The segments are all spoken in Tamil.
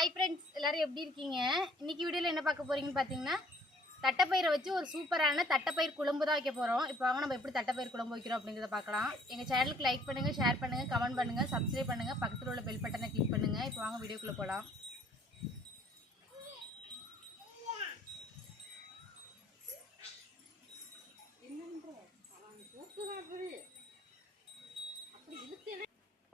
ஹாய் ஃப்ரெண்ட்ஸ் எல்லோரும் எப்படி இருக்கீங்க? இன்னைக்கு வீடியோவில் என்ன பார்க்க போகிறீங்கன்னு பார்த்தீங்கன்னா தட்டைப்பயிரை வச்சு ஒரு சூப்பரான தட்டைப்பயிர் குழம்பு தான் வைக்க போகிறோம் இப்போ வாங்க நம்ம எப்படி தட்டைப்பயிர் குழம்பு வைக்கிறோம் அப்படிங்கிறத பார்க்கலாம். எங்கள் சேனலுக்கு லைக் பண்ணுங்கள் ஷேர் பண்ணுங்கள் கமெண்ட் பண்ணுங்கள் சப்ஸ்கிரைப் பண்ணுங்கள் பக்கத்தில் உள்ள பெல் பட்டனை கிளிக் பண்ணுங்கள் இப்போ வாங்க வீடியோக்குள்ளே போகலாம்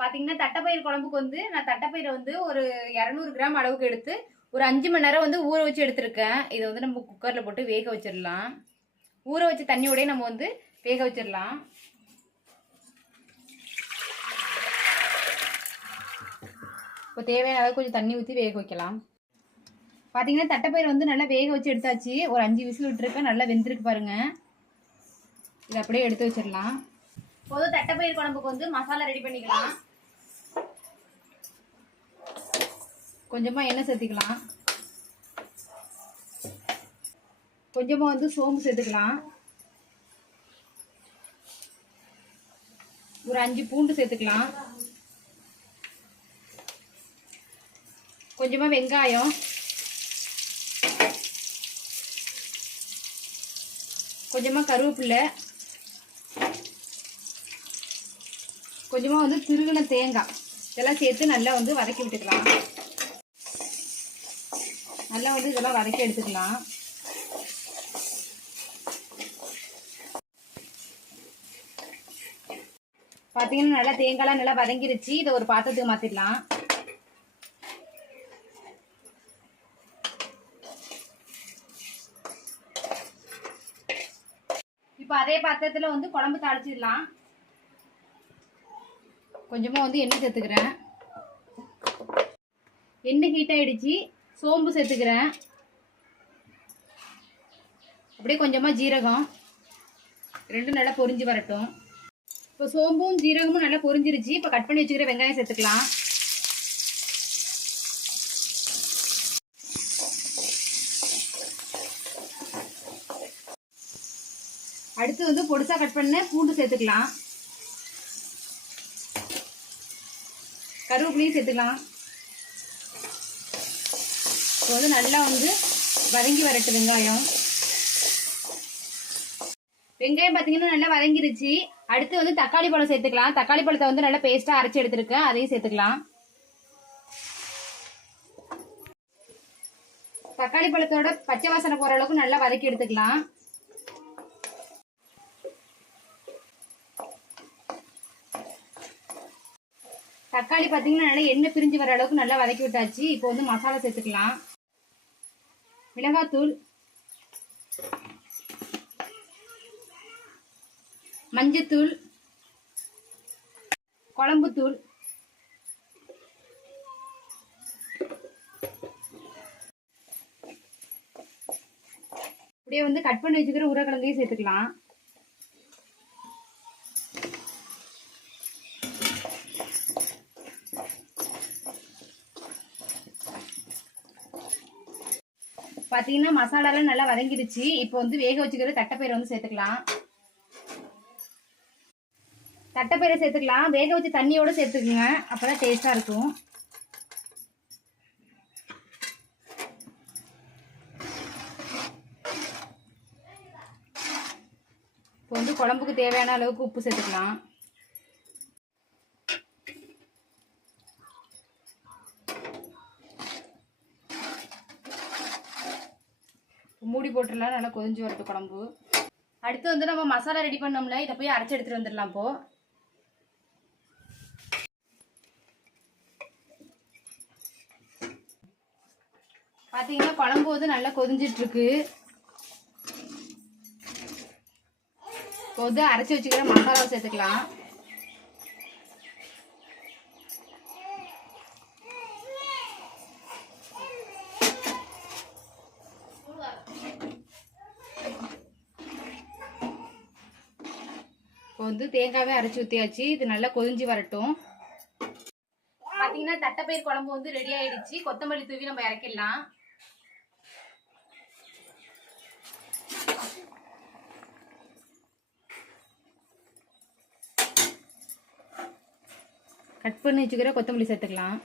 பார்த்தீங்கன்னா தட்டைப்பயிர் குழம்புக்கு வந்து நான் தட்டைப்பயிரை வந்து ஒரு இரநூறு கிராம் அளவுக்கு எடுத்து ஒரு அஞ்சு மணி நேரம் வந்து ஊற வச்சு எடுத்திருக்கேன். இதை வந்து நம்ம குக்கரில் போட்டு வேக வச்சிடலாம். ஊற வச்ச தண்ணியோடய நம்ம வந்து வேக வச்சிடலாம். இப்போ தேவையான அளவுக்கு கொஞ்சம் தண்ணி ஊற்றி வேக வைக்கலாம். பார்த்தீங்கன்னா தட்டைப்பயிர் வந்து நல்லா வேக வச்சு எடுத்தாச்சு. ஒரு அஞ்சு விசில் விட்டுருக்கேன். நல்லா வெந்திருக்கு பாருங்கள் இதை அப்படியே எடுத்து வச்சிடலாம். பொதுவாக தட்டைப்பயிர் குழம்புக்கு வந்து மசாலா ரெடி பண்ணிக்கலாம். கொஞ்சமாக எண்ணெய் சேர்த்துக்கலாம். கொஞ்சமாக வந்து சோம்பு சேர்த்துக்கலாம். ஒரு அஞ்சு பூண்டு சேர்த்துக்கலாம். கொஞ்சமாக வெங்காயம். கொஞ்சமாக கருவேப்பில்லை கொஞ்சமாக வந்து திருகின தேங்காய். இதெல்லாம் சேர்த்து நல்லா வந்து வதக்கி விட்டுக்கலாம். நல்லா வந்து இதெல்லாம் வதக்கி எடுத்துக்கலாம். பார்த்தீங்கன்னா நல்லா தேங்காய்லாம் நல்லா வதங்கிருச்சு. இதை ஒரு பாத்திரத்துக்கு மாற்றிடலாம் இப்போ அதே பாத்திரத்தில் வந்து குழம்பு தாளிச்சிடலாம். கொஞ்சமாக வந்து எண்ணெய் சேர்த்துக்கிறேன். எண்ணெய் ஹீட் ஆகிடுச்சு சோம்பு சேர்த்துக்கிறேன். அப்படியே கொஞ்சமாக ஜீரகம். ரெண்டும் நல்லா பொரிஞ்சு வரட்டும். இப்போ சோம்பும் ஜீரகமும் நல்லா பொரிஞ்சிருச்சு. இப்போ கட் பண்ணி வச்சுக்கிற வெங்காயம் சேர்த்துக்கலாம். அடுத்து வந்து பொடிசா கட் பண்ண பூண்டு சேர்த்துக்கலாம். கருவேப்பிலையும் சேர்த்துக்கலாம். இப்போ வந்து நல்லா வந்து வதங்கி வரட்டு வெங்காயம். வெங்காயம் பார்த்தீங்கன்னா நல்லா வதங்கிருச்சு. அடுத்து வந்து தக்காளி பழம் சேர்த்துக்கலாம். தக்காளி பழத்தை வந்து நல்லா பேஸ்ட்டாக அரைச்சி எடுத்துருக்கேன். அதையும் சேர்த்துக்கலாம். தக்காளி பழத்தோட பச்சை வாசனை போகிற அளவுக்கு நல்லா வதக்கி எடுத்துக்கலாம். தக்காளி பார்த்தீங்கன்னா நல்லா எண்ணெய் பிரிஞ்சு வர அளவுக்கு நல்லா வதக்கி விட்டாச்சு. இப்போ வந்து மசாலா சேர்த்துக்கலாம். மிளகாத்தூள் மஞ்சத்தூள் குழம்புத்தூள் அப்படியே வந்து கட் பண்ணி வச்சுக்கிற உருளைக்கிழங்கையும் சேர்த்துக்கலாம். பார்த்தீங்கன்னா மசாலாலாம் நல்லா வதங்கிடுச்சு. இப்போ வந்து வேக வச்சுக்கிற தட்டைப்பயிரை வந்து சேர்த்துக்கலாம். தட்டைப்பயிரை சேர்த்துக்கலாம். வேக வச்சு தண்ணியோட சேர்த்துக்குங்க. அப்பதான் டேஸ்ட்டாக இருக்கும். இப்போ வந்து குழம்புக்கு தேவையான அளவுக்கு உப்பு சேர்த்துக்கலாம். மூடி போட்டுடலாம் நல்லா கொதிஞ்சு வரது குழம்பு. அடுத்து வந்து நம்ம மசாலா ரெடி பண்ணோம்ல இதை போய் அரைச்சி எடுத்துகிட்டு வந்துடலாம் இப்போ. பார்த்தீங்கன்னா குழம்பு வந்து நல்லா கொதிஞ்சிட்ருக்கு. கொது அரைச்சி வச்சுக்கிற மசாலாவை சேர்த்துக்கலாம். வந்து தேங்காவே அரைச்சி ஊற்றியாச்சு இது நல்லா கொதிஞ்சு வரட்டும். பார்த்தீங்கன்னா தட்டைப்பயிர் குழம்பு வந்து ரெடி ஆயிடுச்சு. கொத்தமல்லி தூவி நம்ம இறக்கிடலாம். கட் பண்ணி வச்சுக்கிற கொத்தமல்லி சேர்த்துக்கலாம்.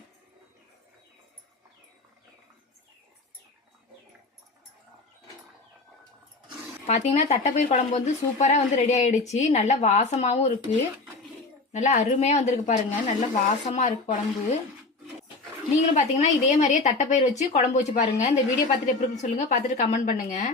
பார்த்தீங்கன்னா தட்டைப்பயிர் குழம்பு வந்து சூப்பராக வந்து ரெடி ஆகிடுச்சு நல்லா வாசமாகவும் இருக்குது நல்லா அருமையாக வந்திருக்கு பாருங்கள் நல்லா வாசமாக இருக்குது குழம்பு. நீங்களும் பார்த்தீங்கன்னா இதே மாதிரியே தட்டைப்பயிர் வச்சு குழம்பு வச்சு பாருங்கள் இந்த வீடியோ பார்த்துட்டு எப்படி இருக்குன்னு சொல்லுங்கள் பார்த்துட்டு கமெண்ட் பண்ணுங்கள்